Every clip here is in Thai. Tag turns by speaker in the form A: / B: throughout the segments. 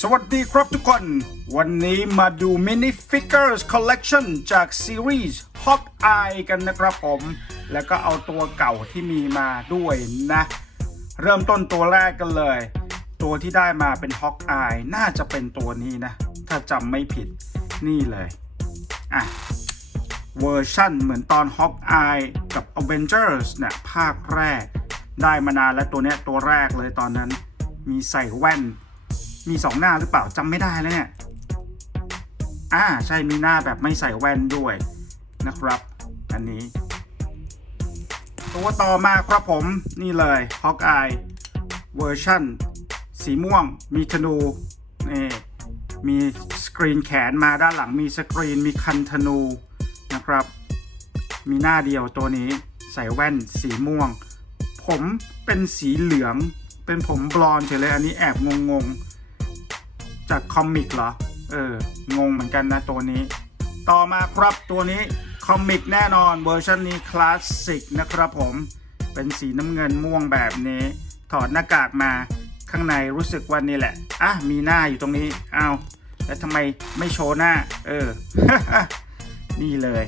A: สวัสดีครับทุกคน วันนี้มาดู Mini Figures Collection จากซีรีส์ Hawkeye กันนะครับผม แล้วก็เอาตัวเก่าที่มีมาด้วยนะ เริ่มต้นตัวแรกกันเลย ตัวที่ได้มาเป็น Hawkeye น่าจะเป็นตัวนี้นะ ถ้าจำไม่ผิดนี่เลย อะ เวอร์ชั่นเหมือนตอน Hawkeye กับ Avengers เนี่ยภาคแรก ได้มานานแล้วตัวเนี้ยตัวแรกเลยตอนนั้น มีใส่แว่น มีสองหน้าหรือเปล่าจำไม่ได้แล้วเนี่ยอ่าใช่มีหน้าแบบไม่ใส่แว่นด้วยนะครับ อันนี้ ตัวต่อมาครับผมนี่เลย Hawkeye เวอร์ชั่นสีม่วง มีธนูนี่มีสกรีนแขนมาด้านหลังมีสกรีนมีคันธนูนะครับ มีหน้าเดียวตัวนี้ใส่แว่นสีม่วง ผมเป็นสีเหลือง เป็นผมบลอนเฉยเลยอันนี้แอบงงๆ จากคอมิกเหรอ เออ งงเหมือนกันนะตัวนี้ ต่อมาครับตัวนี้คอมิกแน่นอนเวอร์ชันนี้คลาสสิกนะครับผม เป็นสีน้ำเงินม่วงแบบนี้ ถอดหน้ากากมาข้างในรู้สึกว่านี่แหละ อะ มีหน้าอยู่ตรงนี้ อ้าว แล้วทำไมไม่โชว์หน้า เออ นี่เลย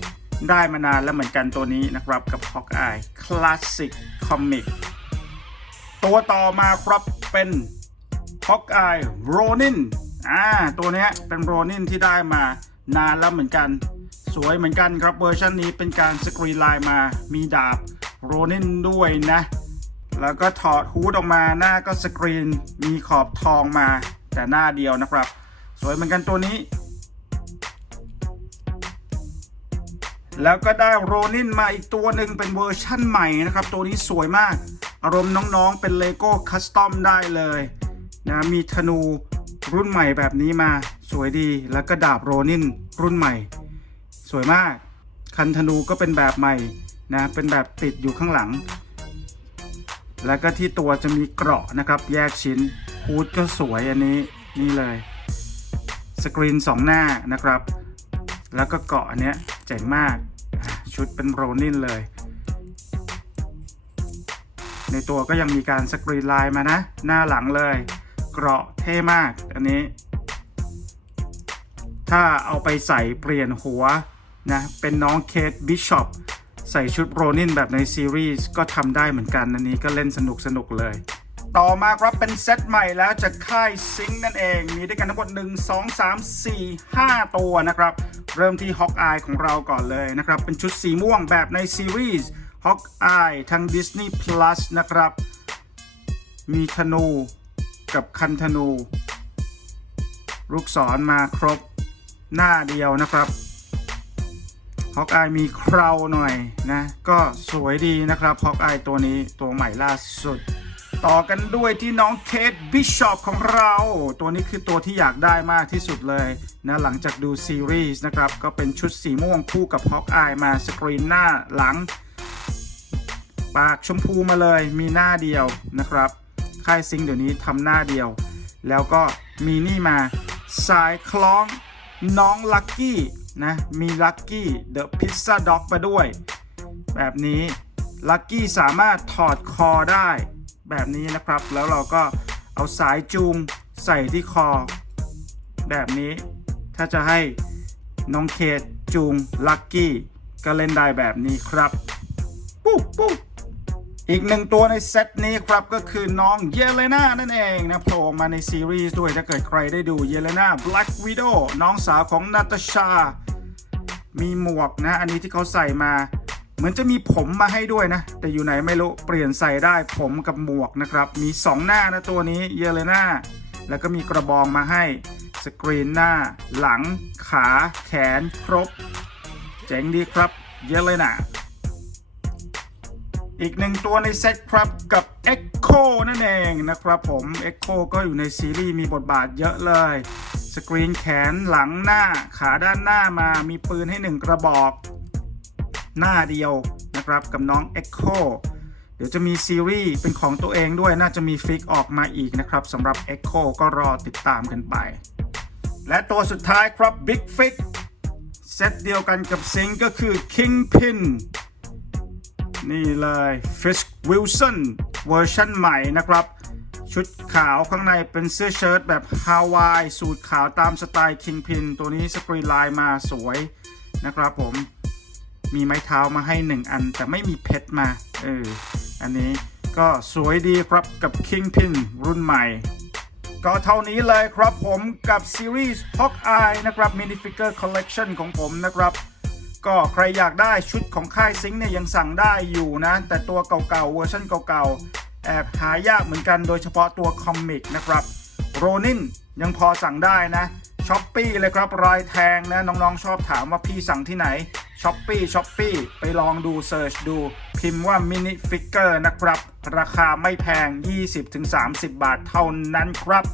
A: ได้มานานแล้วเหมือนกันตัวนี้นะครับกับ Hawkeye Classic Comic ตัวต่อมาครับเป็น Hawkeye Ronin อ่า่าตัวเนี้ยเป็น Ronin ที่ได้มานานแล้วเหมือนกัน สวยเหมือนกันครับเวอร์ชันนี้เป็นการสกรีนลายมามีดาบ Ronin ด้วยนะ แล้วก็ถอดฮูดออกมาหน้าก็สกรีนมีขอบทองมา แต่หน้าเดียวนะครับ สวยเหมือนกันตัวนี้ แล้วก็ได้โรนินมาอีกตัวหนึ่งเป็นเวอร์ชั่นใหม่นะครับ ตัวนี้สวยมาก อารมณ์น้องๆเป็นเลโก้คัสตอมได้เลยนะมีธนู รุ่นใหม่แบบนี้มาสวยดีแล้วก็ดาบโรนินรุ่นใหม่ สวยมาก คันธนูก็เป็นแบบใหม่นะเป็นแบบติดอยู่ข้างหลัง แล้วก็ที่ตัวจะมีเกราะนะครับ แยกชิ้นฮูดก็สวยอันนี้นี่เลยสกรีนสองหน้านะครับ แล้วก็เกาะอันเนี้ยเจ๋งมากชุดเป็นโรนินเลย ในตัวก็ยังมีการสกรีนลายมานะ หน้าหลังเลย เกราะเท่มาก อันนี้ ถ้าเอาไปใส่เปลี่ยนหัวนะ เป็นน้องเคทบิชอปใส่ชุดโรนินแบบในซีรีส์ก็ทำได้เหมือนกัน อันนี้ก็เล่นสนุกสนุกเลย ต่อมาครับเป็นเซตใหม่แล้วจากค่ายซิงนั่นเอง มีด้วยกันทั้งหมด 1 2 3 4 5 ตัวนะครับ เริ่มที่ Hawkeye ของเราก่อนเลยนะครับ เป็นชุดสีม่วงแบบในซีรีส์ Hawkeye ทาง Disney Plus นะครับ มีธนู กับคันธนู ลูกศรมาครบหน้าเดียวนะครับฮอกอายมีเคราหน่อยนะ ก็สวยดีนะครับฮอกอายตัวนี้ตัวใหม่ล่าสุด ต่อกันด้วยที่น้องเคทบิชอปของเรา ตัวนี้คือตัวที่อยากได้มากที่สุดเลยนะหลังจากดูซีรีส์นะครับ ก็เป็นชุดสีม่วงคู่กับฮอกอายมาสกรีนหน้าหลัง ปากชมพูมาเลยมีหน้าเดียวนะครับ ค่ายซิงเดี๋ยวนี้ทำหน้าเดียว แล้วก็มีนี่มาสายคล้องน้องลักกี้นะ มีลักกี้เดอะพิซซ่าด็อกมาด้วย แบบนี้ลักกี้สามารถถอดคอได้แบบนี้นะครับ แล้วเราก็เอาสายจูงใส่ที่คอ แบบนี้ ถ้าจะให้น้องเคทจูงลักกี้ก็เล่นได้แบบนี้ครับ ปุ๊บปุ๊บ อีกหนึ่งตัวในเซตนี้ครับก็คือน้องเยเลนานั่นเองนะโผล่มาในซีรีส์ด้วยถ้าเกิดใครได้ดูเยเลนา Black Widow น้องสาวของนาตาชา มีหมวกนะ อันนี้ที่เขาใส่มา เหมือนจะมีผมมาให้ด้วยนะ แต่อยู่ไหนไม่รู้ เปลี่ยนใส่ได้ผมกับหมวกนะครับ มี 2 หน้านะตัวนี้เยเลนาแล้วก็มีกระบองมาให้สกรีนหน้า หลัง ขา แขน ครบ เจ๋งดีครับเยเลนา อีกหนึ่งตัวในเซตครับกับ Echo นั่นเองนะครับผม Echo ก็อยู่ในซีรีส์มีบทบาทเยอะเลย สกรีนแขนหลังหน้าขาด้านหน้ามามีปืนให้หนึ่งกระบอก หน้าเดียวนะครับกับน้อง Echo เดี๋ยวจะมีซีรีส์เป็นของตัวเองด้วยน่าจะมีฟิกออกมาอีกนะครับสำหรับ Echo ก็รอติดตามกันไป และตัวสุดท้ายครับ Big Fix เซตเดียวกันกับซิงก็คือ Kingpin นี่เลย Fisk Wilson เวอร์ชันใหม่นะครับ ชุดขาวข้างในเป็นเสื้อเชิ้ตแบบฮาวาย สูตรขาวตามสไตล์คิงพิน ตัวนี้สกรีนลายมาสวยนะครับผมมีไม้เท้ามาให้ 1 อัน แต่ไม่มีเพชรมา เออ อันนี้ก็สวยดีครับกับ Kingpin รุ่นใหม่ ก็เท่านี้เลยครับผมกับซีรีส์ Hawkeye นะครับ Minifigure Collection ของผมนะครับ ก็ใครอยากได้ชุดของค่ายซิงค์เนี่ยยังสั่งได้อยู่นะ แต่ตัวเก่าๆเวอร์ชันเก่าๆแอบหายากเหมือนกันโดยเฉพาะตัวคอมิกนะครับโรนินยังพอสั่งได้นะช้อปปี้เลยครับรายแทงนะน้องๆชอบถามว่าพี่สั่งที่ไหนช้อปปี้ช้อปปี้ไปลองดูเซิร์ชดู พิมพ์ว่ามินิฟิกเกอร์นะครับ ราคาไม่แพง 20-30 บาทเท่านั้นครับ